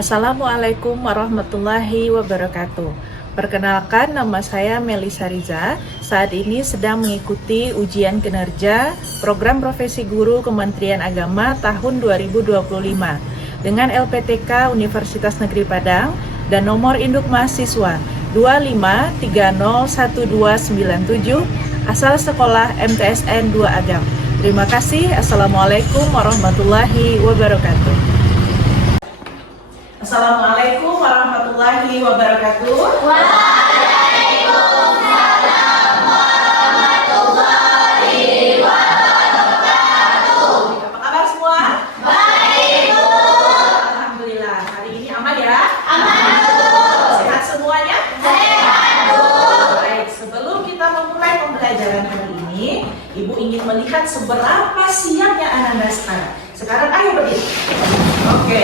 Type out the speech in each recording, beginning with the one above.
Assalamualaikum warahmatullahi wabarakatuh. Perkenalkan, nama saya Melisa Riza. Saat ini sedang mengikuti ujian kinerja Program Profesi Guru Kementerian Agama tahun 2025 dengan LPTK Universitas Negeri Padang dan nomor induk mahasiswa 25301297 asal sekolah MTSN 2 Agam. Terima kasih. Assalamualaikum warahmatullahi wabarakatuh. Assalamualaikum warahmatullahi wabarakatuh. Waalaikumsalam warahmatullahi wabarakatuh. Apa kabar semua? Baik, Bu. Alhamdulillah. Hari ini aman ya? Aman, Bu. Sehat semuanya? Sehat, Bu. Baik, sebelum kita memulai pembelajaran hari ini, Ibu ingin melihat seberapa siapnya anak-anak sekarang. Sekarang ayo berdiri. Oke.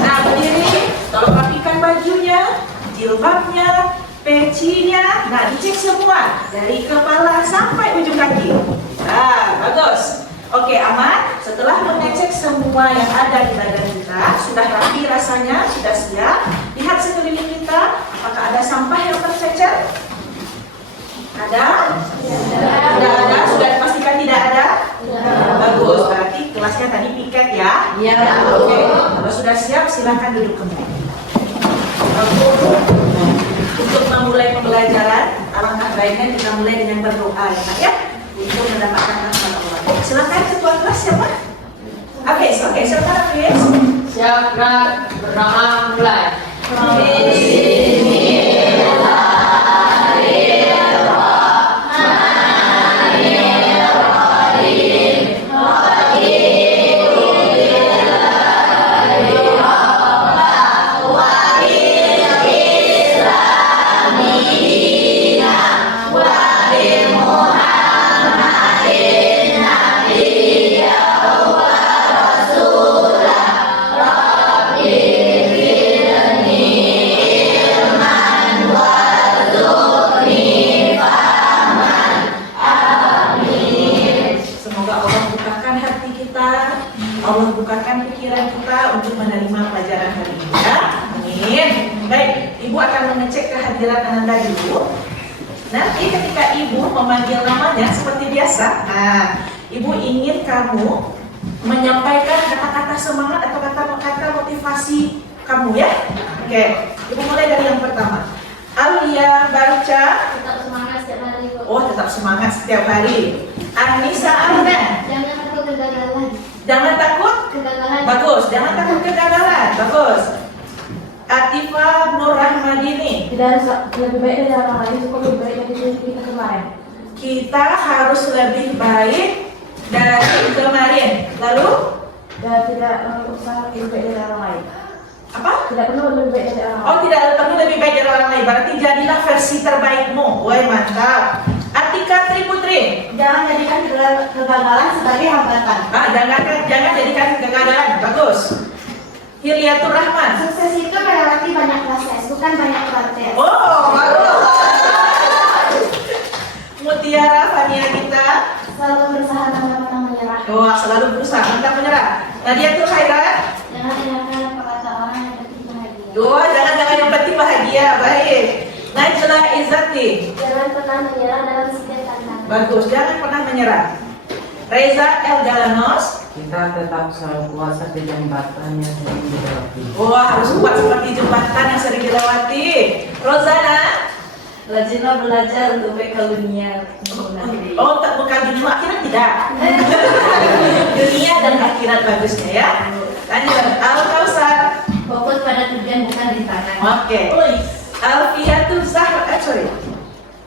Nah, berdiri. Tolong rapikan bajunya, jilbabnya, pecinya. Nah, dicek semua dari kepala sampai ujung kaki. Nah, bagus. Oke, aman. Setelah mengecek semua yang ada di badan kita, sudah rapi rasanya, sudah siap. Lihat sekeliling kita, apakah ada sampah yang tercecer? Ada? Tidak ada. Sudah dipastikan tidak ada? Bagus. Berarti kelasnya tadi piket ya? Iya. Oke. Kalau sudah siap, silakan duduk kembali. Untuk memulai pembelajaran, alangkah baiknya kita mulai dengan berdoa ya Kak ya, untuk mendapatkan rahmat Allah. Silakan ketua kelas siapa? Hafiz. Oke, silakan Hafiz. Siap, Kak. Berdoa mulai. Allah bukakan pikiran kita untuk menerima pelajaran hari ini ya. Amin. Baik, Ibu akan mengecek kehadiran Anda dulu. Nanti ketika Ibu memanggil namanya seperti biasa, nah, Ibu ingin kamu menyampaikan kata-kata semangat atau kata-kata motivasi kamu ya. Oke, Ibu mulai dari yang pertama. Alia baca. Tetap semangat setiap hari, Bu. Oh, tetap semangat setiap hari. Anissa Arna. Jangan takut kegagalan. Jangan takut. Kegagalan. Bagus, jangan takut kegagalan. Bagus. Atifa Nur Rahmadini. Tidak harus lebih baik dari orang lain, cukup lebih baik dari diri kita kemarin. Kita harus lebih baik dari kemarin. Lalu Dan tidak berusaha lebih baik dari orang lain. apa? Tidak perlu lebih baik dari orang lain. Oh, tidak perlu lebih baik dari orang lain. Berarti jadilah versi terbaikmu. Woi, mantap. Atika Triputri. Jangan jadikan kegagalan sebagai hambatan. Jangan jadikan kegagalan. Bagus. Hilyatur Rahman. Sukses itu melewati banyak proses, bukan banyak protes. Oh, bagus. Mutiara Fania kita. Selalu berusaha tanpa pernah menyerah. Wah, selalu berusaha, mantap menyerah. Nadiatul Khairat. Jangan dengarkan apa-kata orang yang penting bahagia. Wah, jangan yang penting bahagia. Baik. Najla Izzati. Jangan pernah menyerah dalam setiap tantangan. Bagus, jangan pernah menyerah. Reza El Galanos. Kita tetap selalu kuat seperti jembatan yang sering dilewati. Wah, harus kuat seperti jembatan yang sering dilewati. Rozana. Rajinlah belajar untuk bekal dunia. Oh, tak bukan dunia akhirat tidak. Dunia dan akhirat bagusnya ya. Lanjut. Al Kausar. Fokus pada tujuan bukan rintangan. Oke. Alfiatul Zahra.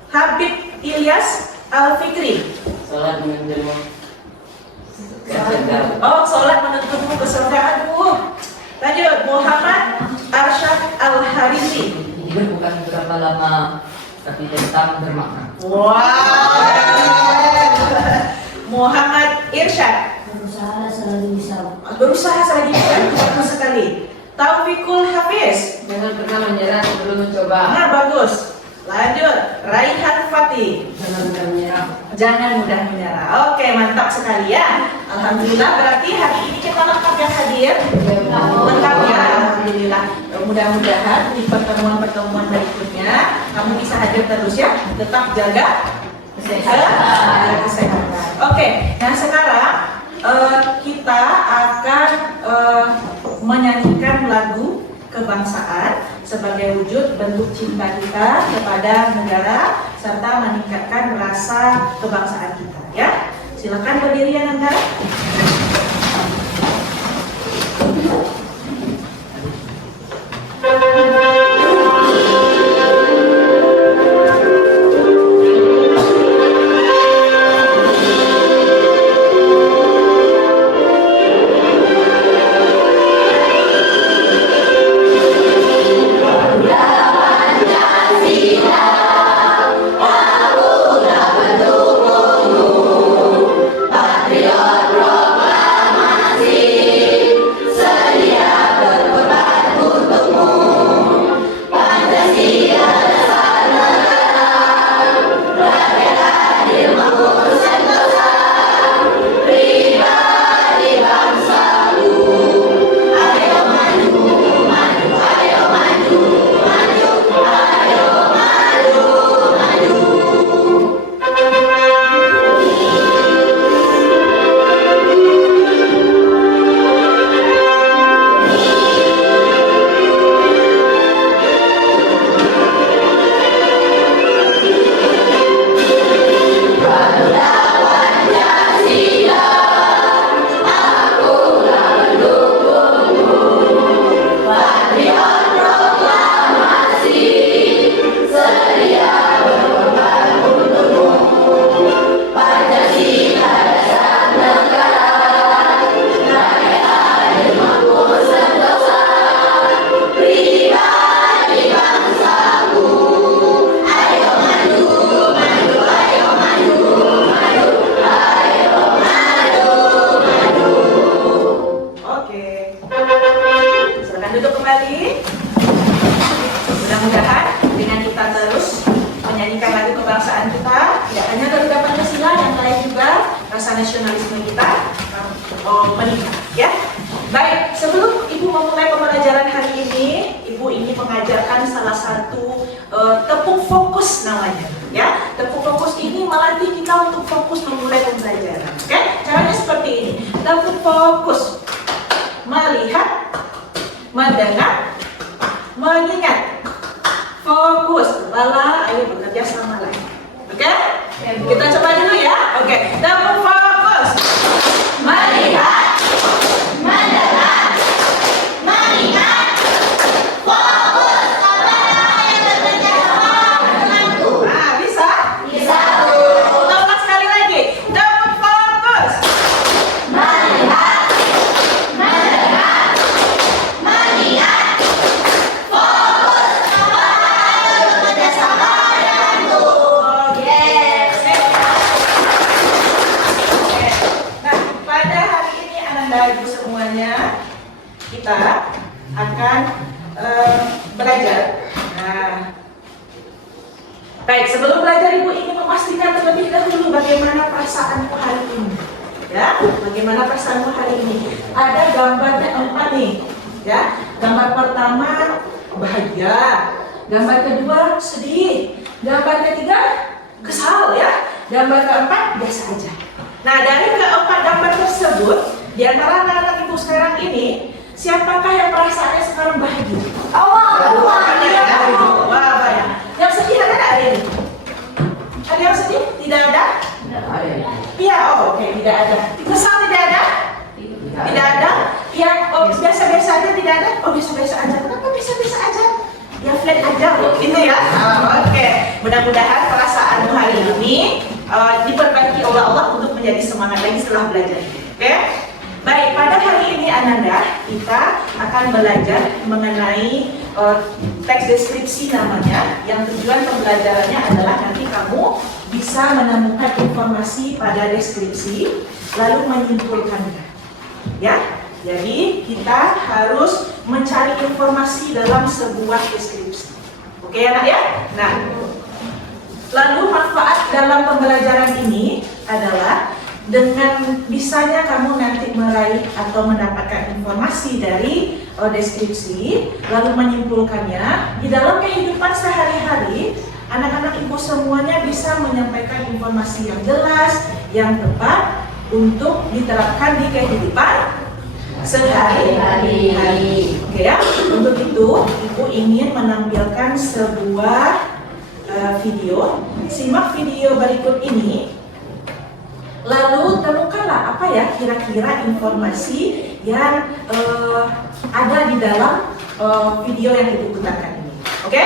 Habib Ilyas Al Fikri. Salat menuntutmu Oh, sholat menuntutmu ke surga. Aduh. Lanjut. Muhammad Arsyad Al Harisi. hidup bukan berapa lama, tapi tetap bermakna. Wow. Muhammad Irsyad. Berusaha selalu bisa. Berusaha selagi bisa. Bagus sekali. Taufikul Hafiz. Jangan pernah menyerah sebelum mencoba. Nah, bagus. Lanjut, Raihan Fatih. Jangan mudah menyerah. Jangan mudah menyerah. Oke, mantap sekali ya. Alhamdulillah, berarti hari ini kita lengkap yang hadir. Lengkap ya, alhamdulillah. mudah-mudahan di pertemuan-pertemuan berikutnya kamu bisa hadir terus ya. Tetap jaga kesehatan. Oke, nah sekarang kita akan menyanyikan lagu kebangsaan sebagai wujud bentuk cinta kita kepada negara serta meningkatkan rasa kebangsaan kita ya. Silakan berdiri ya Nanda. Mudah-mudahan dengan kita terus menyanyikan lagu kebangsaan kita, tidak hanya Garuda Pancasila, yang lain juga rasa nasionalisme kita meningkat ya. Baik, sebelum Ibu memulai pembelajaran hari ini, Ibu ingin mengajarkan salah satu tepuk fokus namanya ya. Tepuk fokus ini melatih kita untuk fokus memulai pembelajaran. Oke? Caranya seperti ini. Tepuk fokus. Melihat, mendengar, mengingat. Fokus. Lala, ayo bekerja sama lagi. Oke? Kita coba dulu ya. Oke. Tepuk fokus. Melihat, mendengar, mengingat. Fokus kepada yang bekerja sama denganku. Nah, bisa? Bisa. Ulang sekali lagi. Tepuk fokus. Melihat, mendengar, mengingat. Fokus kepada yang bekerja sama denganku. Yes. Oke. Nah, pada hari ini Ananda Ibu semuanya kita akan belajar. Nah, baik, sebelum belajar Ibu ingin memastikan terlebih dahulu bagaimana perasaanmu hari ini. Ya, bagaimana perasaanmu hari ini? Ada gambarnya 4 nih. Ya, gambar pertama bahagia, gambar kedua sedih, gambar ketiga kesal ya, gambar keempat biasa aja. Nah, dari keempat gambar tersebut, di antara anak-anak Ibu sekarang ini, siapakah yang perasaannya sekarang bahagia? Wah, banyak. Yang sedih ada nggak hari ini? Ada yang sedih? Tidak ada? Iya, oh, oke, tidak ada. Kesal tidak ada? Tidak ada. Yang biasa-biasa aja tidak ada? Oh, biasa-biasa aja. Kenapa biasa-biasa aja? Ya flat aja, gitu ya. Oke. Mudah-mudahan perasaanmu hari ini diperbaiki oleh Allah untuk menjadi semangat lagi setelah belajar. Oke? Baik, pada hari ini Ananda, kita akan belajar mengenai teks deskripsi namanya, yang tujuan pembelajarannya adalah nanti kamu bisa menemukan informasi pada deskripsi, lalu menyimpulkannya. Ya, jadi kita harus mencari informasi dalam sebuah deskripsi. Oke anak ya? Nah, lalu manfaat dalam pembelajaran ini adalah dengan bisanya kamu nanti meraih atau mendapatkan informasi dari deskripsi, lalu menyimpulkannya di dalam kehidupan sehari-hari, anak-anak ibu semuanya bisa menyampaikan informasi yang jelas, yang tepat untuk diterapkan di kehidupan sehari-hari. Oke ya, untuk itu ibu ingin menampilkan sebuah video. Simak video berikut ini. Lalu temukanlah apa ya kira-kira informasi yang ada di dalam video yang ibu putarkan ini. Oke?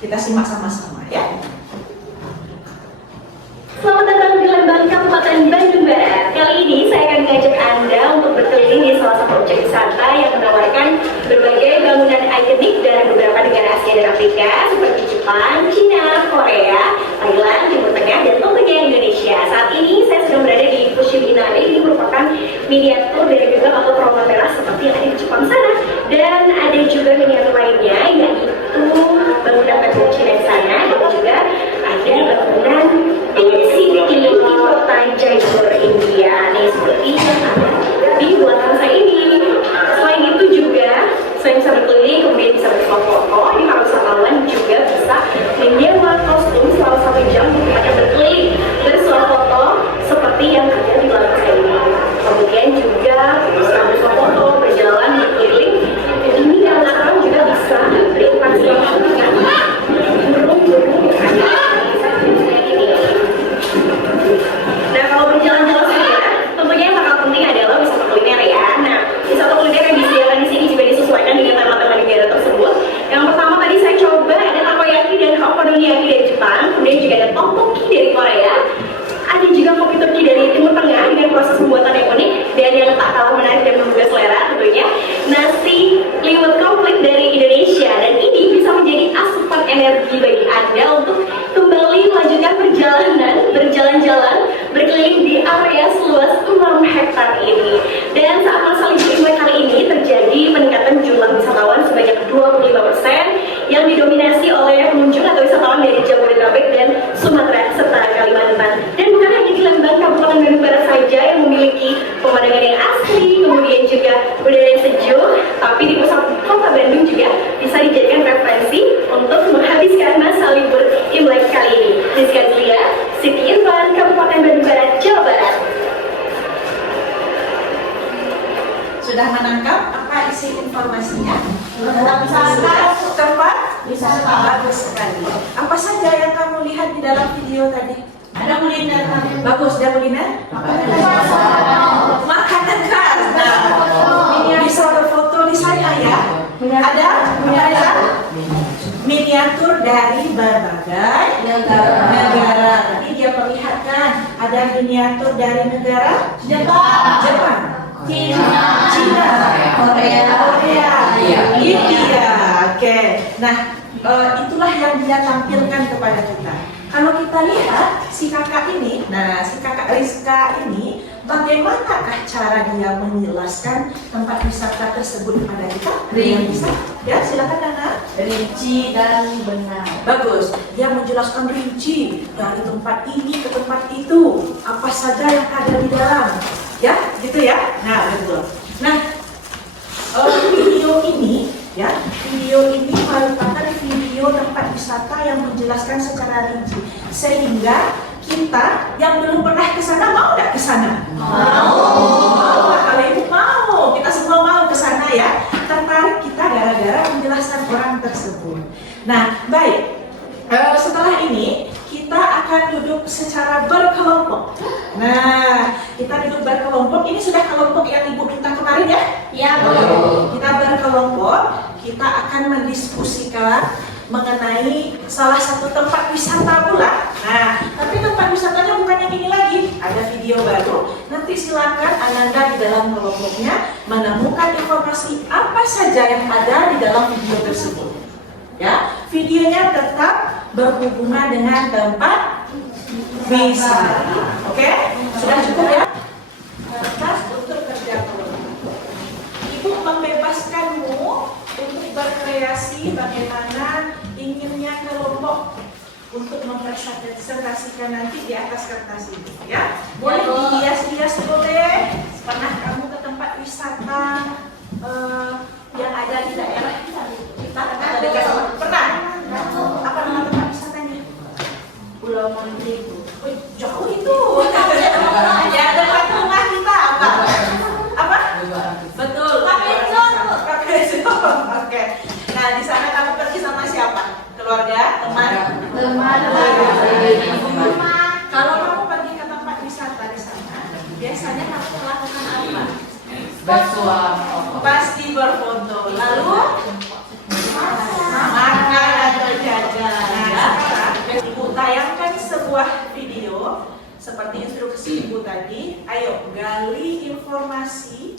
Kita simak sama-sama ya. Selamat datang di Lembang, Kabupaten Bandung Barat. Kali ini saya akan mengajak Anda untuk berkeliling di salah satu objek wisata yang menawarkan berbagai bangunan ikonik dari beberapa negara Asia dan Afrika seperti Jepang, Cina, Korea, Thailand, Timur Tengah, dan tentunya Indonesia. Saat ini saya sedang berada di Fushimi Inari. Ini merupakan miniatur dari gedung atau terowongan merah seperti yang ada di Jepang sana. Dan ada juga miniatur lainnya, yaitu bangunan Patung Cina di sana, dan juga ada bangunan City di kota Jaipur, India. Nih seperti yang ada di belakang saya ini. Selain itu juga selain bisa berkeliling, kemudian bisa berfoto-foto. Ini para wisatawan juga bisa menyewa kostum selama 1 jam untuk mereka berkeliling bersuah foto seperti yang ada di belakang saya ini. Kemudian juga bisa bersuah foto, berjalan, berkeliling. Ini yang sekarang juga bisa berinteraksi langsung dengan burung-burung yang ada di ini. Nah, kalau berjalan-jalan saja, tentunya yang sangat penting adalah wisata kuliner ya. Nah, wisata kuliner yang disediakan di sini juga disesuaikan dengan tema-tema negara tersebut. Yang pertama tadi saya coba ada takoyaki dan okonomiyaki dari Jepang, kemudian juga ada tteokbokki dari Korea, ada juga kopi Turki dari Timur Tengah dengan proses pembuatan yang unik dan yang tak kalah menarik dan menggugah selera tentunya. Nasi liwet komplit dari Indonesia, dan ini bisa menjadi asupan energi bagi Anda untuk kembali melanjutkan perjalanan, berjalan-jalan, berkeliling di area seluas 6 hektar ini. Dan saat masa libur Imlek kali ini terjadi peningkatan jumlah wisatawan sebanyak 25% yang didominasi oleh pengunjung atau wisatawan dari Jabodetabek dan Sumatera serta Kalimantan. Dan bukan hanya di Lembang, Kabupaten Bandung Barat saja yang memiliki pemandangan yang asli, kemudian juga udara yang sejuk, tapi di pusat kota Bandung juga bisa dijadikan referensi untuk menghabiskan masa libur Imlek kali ini. Rizka Zulia, Siti Irfan, Kabupaten Bandung Barat, Jawa Barat. Sudah menangkap apa isi informasinya? Tempat wisata. Tempat Wisata. bagus sekali. Apa saja yang kamu lihat di dalam video tadi? Ada kuliner tadi. Bagus, ada kuliner? Makanan khas. Nah, bisa berfoto di sana ya. Ada miniatur dari berbagai negara. Tadi dia perlihatkan ada miniatur dari negara Jepang, Cina, Korea, India. Oke. Nah, itulah yang dia tampilkan kepada kita. Kalau kita lihat si kakak ini, nah si kakak Rizka ini, bagaimanakah cara dia menjelaskan tempat wisata tersebut kepada kita? Yang bisa? Ya, silakan Nana. Rinci dan benar. Bagus. Dia menjelaskan rinci dari tempat ini ke tempat itu, apa saja yang ada di dalam. Ya, gitu ya. Nah, betul. Nah, video ini ya, video ini merupakan video tempat wisata yang menjelaskan secara rinci, sehingga kita yang belum pernah ke sana mau nggak ke sana? Mau. Kalau ibu mau, kita semua mau ke sana ya. Tertarik kita gara-gara menjelaskan orang tersebut. Nah, baik. Setelah ini kita akan duduk secara berkelompok. Nah, kita duduk berkelompok. Ini sudah kelompok yang ibu minta kemarin ya? Iya, Bu. Kita berkelompok. Kita akan mendiskusikan mengenai salah satu tempat wisata pula. Nah, tapi tempat wisatanya bukan yang ini lagi. Ada video baru. Nanti silakan Ananda di dalam kelompoknya menemukan informasi apa saja yang ada di dalam video tersebut. Ya, videonya tetap berhubungan dengan tempat wisata. Oke? Sudah cukup ya? Kertas untuk kerja kelompok. Ibu membebaskanmu untuk berkreasi bagaimana inginnya kelompok untuk mempresentasikan nanti di atas kertas ini, ya. Boleh dihias-hias, boleh. Pernah kamu ke tempat wisata yang ada di daerah kita atau dekat rumah? Pernah? Apa nama tempat wisatanya? Pulau Mandiri. Wih, jauh itu. Ya, dekat rumah kita apa? Apa? Betul. Kapezon. Oke. Nah, di sana kamu pergi sama siapa? Keluarga, teman? Kalau kamu pergi ke tempat wisata di sana, biasanya kamu melakukan apa? Bersuara. Pasti berfoto. Lalu makan atau jajan. Ya. Ibu tayangkan sebuah video seperti instruksi ibu tadi. Ayo gali informasi,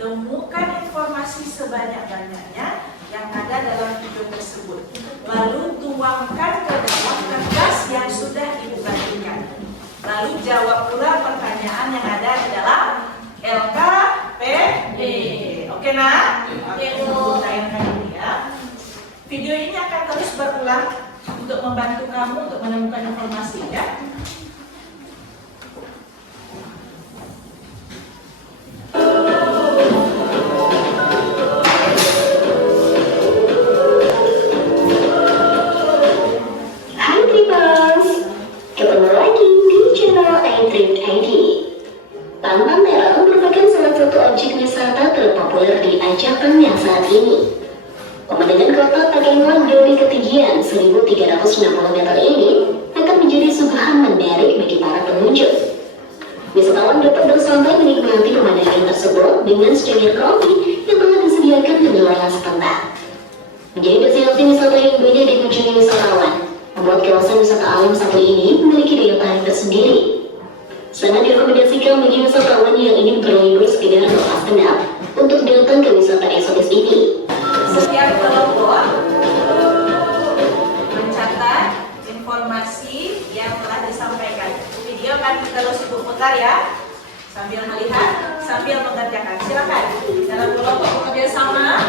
temukan informasi sebanyak-banyaknya yang ada dalam video tersebut. Lalu tuangkan ke dalam kertas yang sudah ibu bagikan. Lalu jawab pula pertanyaan yang ada di dalam LKPD. Oke, nak? Oke, ibu tayangkan ini ya. Video ini akan terus berulang untuk membantu kamu untuk menemukan informasi, ya. Taman Merah merupakan salah satu objek wisata terpopuler di Jepang yang saat ini. Pemandangan kota Takengon dari ketinggian 1.360 meter ini akan menjadi suguhan menarik bagi para pengunjung. Wisatawan dapat bersantai menikmati pemandangan tersebut dengan secangkir kopi yang telah disediakan pengelola setempat. Menjadi destinasi wisata yang banyak dikunjungi wisatawan, membuat kawasan wisata alam satu ini memiliki daya tarik tersendiri. Sangat direkomendasikan bagi wisatawan yang ingin berlibur sekedar melepas penat untuk datang ke wisata eksotis ini. Setiap kelompok mencatat informasi yang telah disampaikan. Video akan terus ibu putar ya, sambil melihat, sambil mengerjakan. Silakan dalam kelompok bekerja sama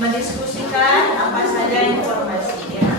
mendiskusikan apa saja informasinya.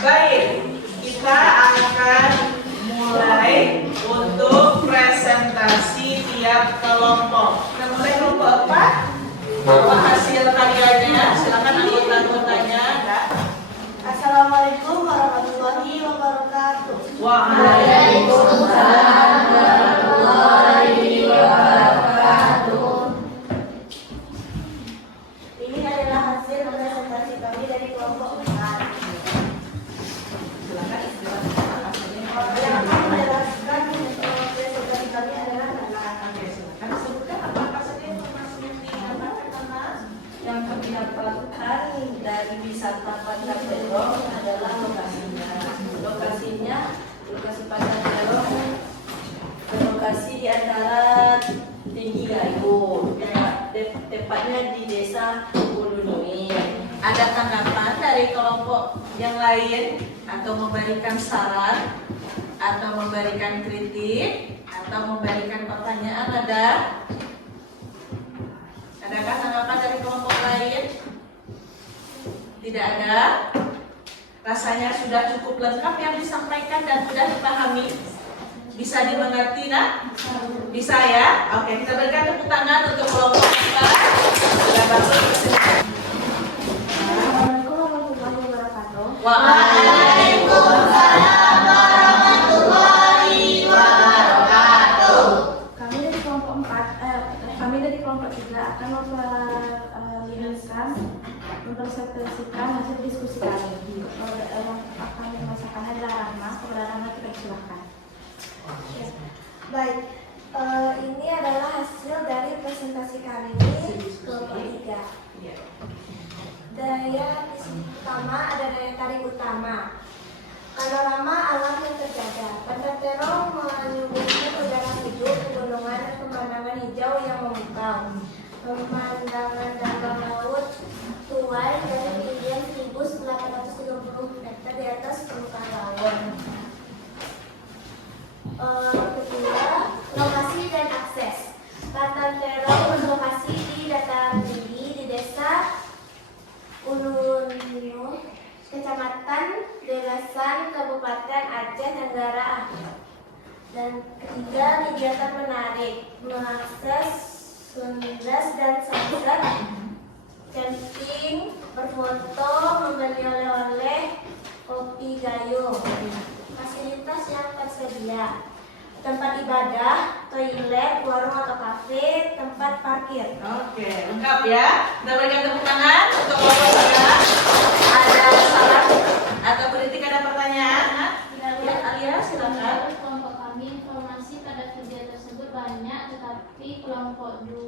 Baik, kita akan mulai untuk presentasi tiap kelompok. Kita mulai kelompok 4. Bawa hasil karyanya, silakan anggota-anggotanya. Assalamualaikum warahmatullahi wabarakatuh. Waalaikumsalam warahmatullahi wabarakatuh. Ini adalah hasil presentasi kami dari kelompok 4. Yang akan menjelaskan presentasi kami adalah Silakan sebutkan apa saja informasi yang didapatkan, Mas. Yang kami dapatkan dari wisata Padang Terong adalah lokasinya. Lokasi Padang Terong berlokasi di antara Tinggi Gayo. Tepatnya di desa Ulunui. Ada tanggapan dari kelompok yang lain atau memberikan saran atau memberikan kritik atau memberikan pertanyaan ada? Adakah tanggapan dari kelompok lain? Tidak ada? Rasanya sudah cukup lengkap yang disampaikan dan mudah dipahami? Bisa dimengerti, nak? Bisa ya? Oke, kita berikan tepuk tangan untuk kelompok 4. Sudah bagus. Assalamualaikum warahmatullahi wabarakatuh. Waalaikumsalam warahmatullahi wabarakatuh. Kami dari kelompok 4, kami dari kelompok 3 akan mempresentasikan hasil diskusi kami. Kami merasakan adalah Rahma. Kepada Rahma kita silakan. Baik, ini adalah hasil dari presentasi kami kelompok 3. Daya utama ada daya tarik utama. Panorama alam yang terjaga. Pantai Terong menyuguhkan udara sejuk, pegunungan dan pemandangan hijau yang memukau. Pemandangan danau laut Tuai dari ketinggian 1.830 meter di atas permukaan laut. Kedua, lokasi dan akses. Pantai Terong berlokasi di dataran tinggi di desa Ununu, Kecamatan Degasan, Kabupaten Aceh Tenggara. Dan ketiga, kegiatan menarik, mengakses sunrise dan sunset, camping, berfoto, membeli oleh-oleh, kopi gayung. Fasilitas yang tersedia: tempat ibadah, toilet, warung atau kafe, tempat parkir. Oke, lengkap ya. Kita berikan tepuk tangan untuk kelompok 3. Ada saran atau kritik, ada pertanyaan? Ya, Alia, silakan. Menurut kelompok kami, informasi pada video tersebut banyak, tetapi kelompok 3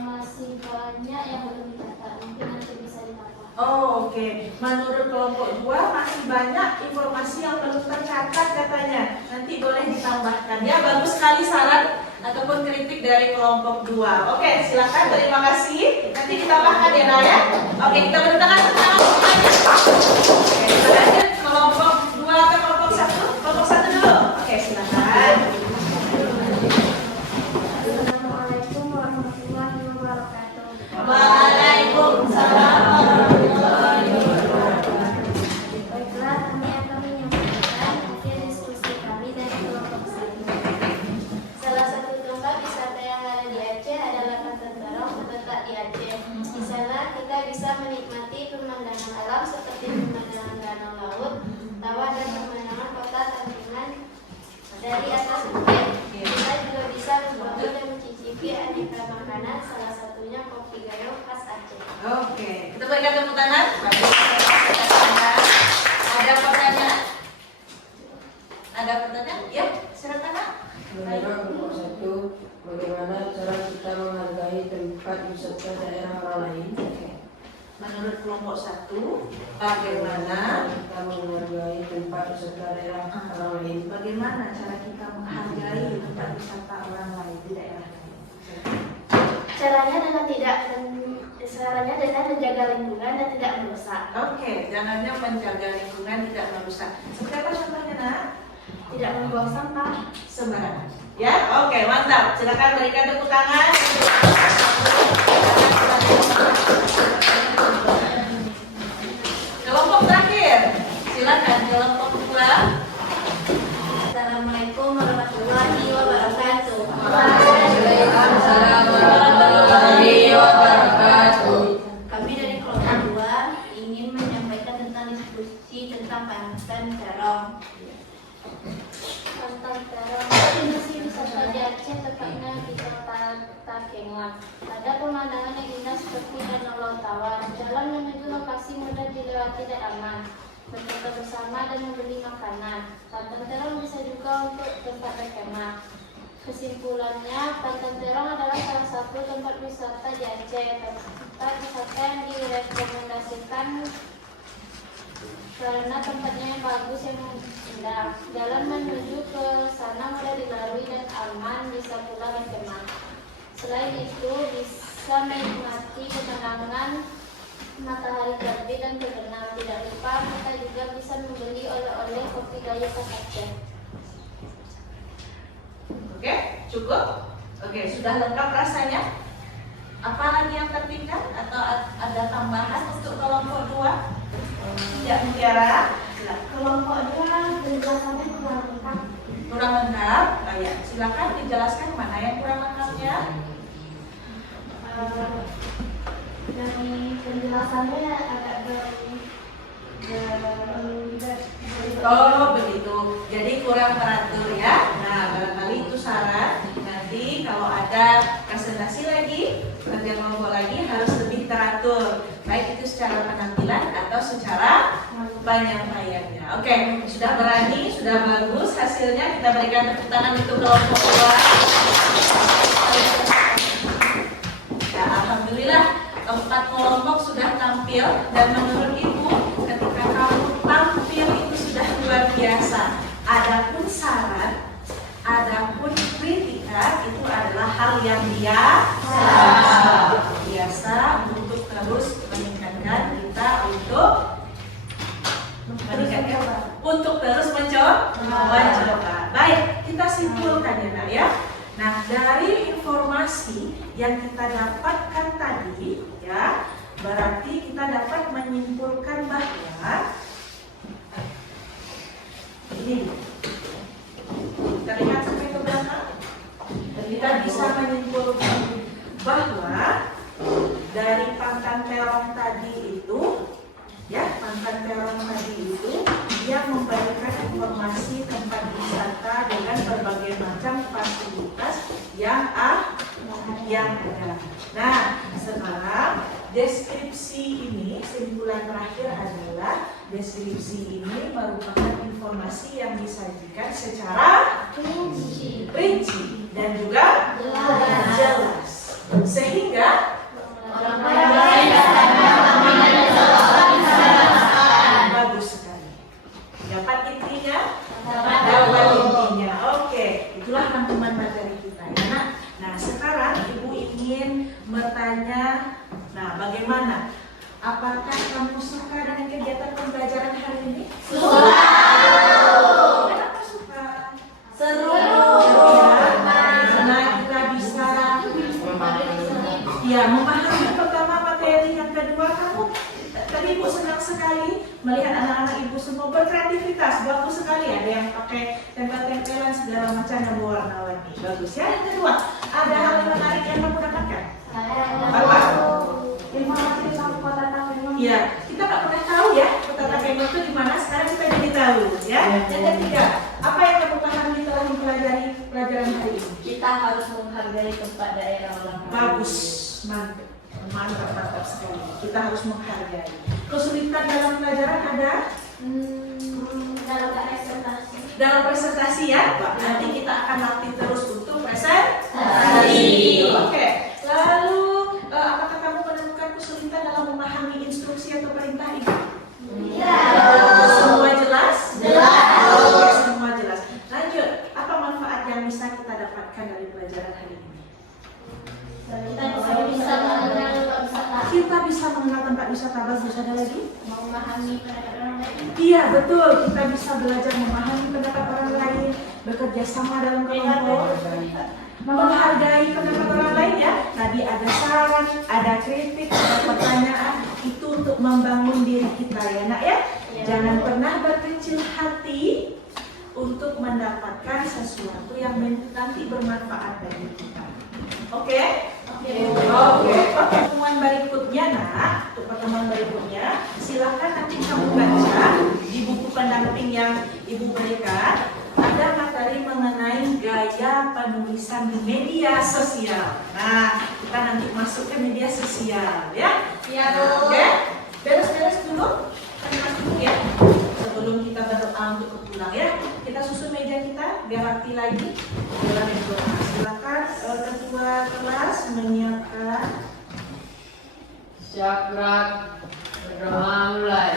masih banyak yang belum dicatat. Mungkin nanti bisa ditambah. Oh, oke. Menurut kelompok 2 masih banyak informasi yang belum tercatat katanya. Nanti boleh ditambahkan. Ya, bagus sekali saran ataupun kritik dari kelompok 2. Oke, silakan. Terima kasih. Nanti ditambahkan ya, Naya. Oke, kita beri tangan untuk semuanya. Oke, kita lanjut kelompok 2 ke kelompok 1. Kelompok 1 dulu. Oke, silakan. Assalamualaikum warahmatullahi wabarakatuh. Waalaikumsalam warahmatullahi wabarakatuh. Baiklah, kami akan menyampaikan hasil diskusi kami dari kelompok 1. Salah satu tempat wisata yang ada di Aceh adalah Pantai Terong, terletak di Aceh. Di sana kita bisa menikmati pemandangan alam seperti pemandangan danau laut, tawa dan pemandangan kota Tanjungan dari atas bukit. Kita juga bisa membawa dan mencicipi aneka makanan, salah satunya kopi gayung khas Aceh. Oke, kita berikan tepuk tangan. Bagus. Ada pertanyaan? Ada pertanyaan? Ya, silakan, Nak. Menurut kelompok 1, bagaimana cara kita menghargai tempat wisata daerah orang lain? Menurut kelompok 1, bagaimana Kita menghargai tempat wisata daerah orang lain. bagaimana cara kita menghargai tempat wisata orang lain di daerah lain? Caranya dengan menjaga lingkungan dan tidak merusak. Oke, jangannya menjaga lingkungan, tidak merusak. Seperti apa contohnya, Nak? Tidak membuang sampah. Sembarangan. Ya, oke, mantap. Silakan berikan tepuk tangan. Kelompok terakhir, silakan kelompok 2. Assalamualaikum warahmatullahi wabarakatuh. Waalaikumsalam warahmatullahi wabarakatuh. Kami dari kelompok 2 ingin menyampaikan tentang diskusi tentang Pantai Terong. Pantai Terong destinasi wisata di Aceh, tepatnya di kota Takengon. Ada pemandangan yang indah seperti danau laut tawar. Jalan menuju lokasi mudah dilewati dan aman. Berfoto bersama dan membeli makanan. Pantai Terong bisa juga untuk tempat berkemah. Kesimpulannya, Pantai Terong adalah salah satu tempat wisata di Aceh. Tempat wisata yang direkomendasikan karena tempatnya yang bagus, yang indah. Jalan menuju ke sana mudah dilalui dan aman, bisa pula berkemah. Selain itu, bisa menikmati pemandangan matahari terbit dan terbenam. Tidak lupa, kita juga bisa membeli oleh-oleh kopi gaya saja. Oke, cukup? Oke, sudah lengkap rasanya? Apa lagi yang tertinggal atau ada tambahan untuk kelompok 2? Tidak, Mutiara. Kelompok 2 penjelasannya kurang lengkap. Kurang lengkap? Oh, ya. Silakan dijelaskan mana yang kurang lengkapnya. Dari penjelasannya agak Oh begitu, jadi kurang teratur ya. Nah barangkali itu saran. Nanti kalau ada presentasi lagi, kerja kelompok lagi harus lebih teratur, baik itu secara penampilan atau secara penyampaiannya. Oke, sudah berani, sudah bagus hasilnya. Kita berikan tepuk tangan untuk kelompok 2. Ya, alhamdulillah 4 kelompok sudah tampil, dan menurut Ibu ketika kamu tampil itu sudah luar biasa. Adapun saran, adapun kritikan itu adalah hal yang biasa untuk terus meningkatkan kita untuk terus mencoba. Baik, kita simpulkan ya Nak ya. Nah, dari informasi yang kita dapatkan tadi ya, berarti kita dapat menyimpulkan bahwa ini kita lihat sampai ke belakang. Kita bisa menyimpulkan bahwa dari pangkat terong tadi itu ya, pangkat terong tadi itu dia memberikan informasi tempat wisata dengan berbagai macam fasilitas yang ada. Nah, sekarang deskripsi ini, simpulan terakhir adalah deskripsi ini merupakan informasi yang disajikan secara rinci dan juga jelas, sehingga bagus sekali. Dapat intinya? Dapat intinya. Oke, itulah rangkuman materi kita ya. Nah, sekarang Ibu ingin bertanya, nah bagaimana? Apakah kamu suka dengan kegiatan pembelajaran hari ini? Suka. Kenapa suka? Seru. Karena kita bisa ya memahami pertama materi, yang kedua kamu tadi Ibu senang sekali melihat anak-anak Ibu semua berkreativitas, bagus sekali. Ada yang pakai tempel-tempelan segala macam yang berwarna-warni, bagus ya. Yang kedua, ada hal yang menarik yang kamu dapatkan? Apa? Informasi tentang kota Tangerang. Iya, kita nggak pernah tahu ya kota Tangerang itu di mana. Sekarang kita jadi tahu ya. Yang ketiga, apa yang kamu pahami setelah mempelajari pelajaran hari ini? Kita harus menghargai tempat daerah orang lain. Bagus, mantap sekali. Kita harus menghargai. Kesulitan dalam pelajaran ada? Dalam presentasi. Dalam presentasi ya. Nanti kita akan latih terus untuk presentasi. Oke. Lalu apakah kamu menemukan kesulitan dalam memahami instruksi atau perintah Ibu? Iya. Semua jelas? Jelas. Oke, semua jelas. Lanjut, apa manfaat yang bisa kita dapatkan dari pelajaran hari ini? Kita bisa mengenal tempat wisata. Kita bisa mengenal tempat wisata. Bagus, ada lagi? Memahami pendapat orang lain. Iya, betul. Kita bisa belajar memahami pendapat orang lain, bekerja sama dalam kelompok, menghargai pendapat orang lain ya. Tadi ada saran, ada kritik, ada pertanyaan. Itu untuk membangun diri kita ya Nak ya. Jangan pernah berkecil hati untuk mendapatkan sesuatu yang nanti bermanfaat bagi kita. Oke? Oke. Pertemuan berikutnya Nak, untuk pertemuan berikutnya silakan nanti kamu baca di buku pendamping yang Ibu berikan. Ada materi mengenai gaya penulisan di media sosial. Nah, kita nanti masuk ke media sosial ya. Iya, Nah, oke. Beres-beres dulu. Kita masuk dulu ya. Sebelum kita berdoa untuk pulang ya. Kita susun meja kita biar rapi lagi. Silakan ketua kelas menyiapkan. Syakrat berdoa mulai.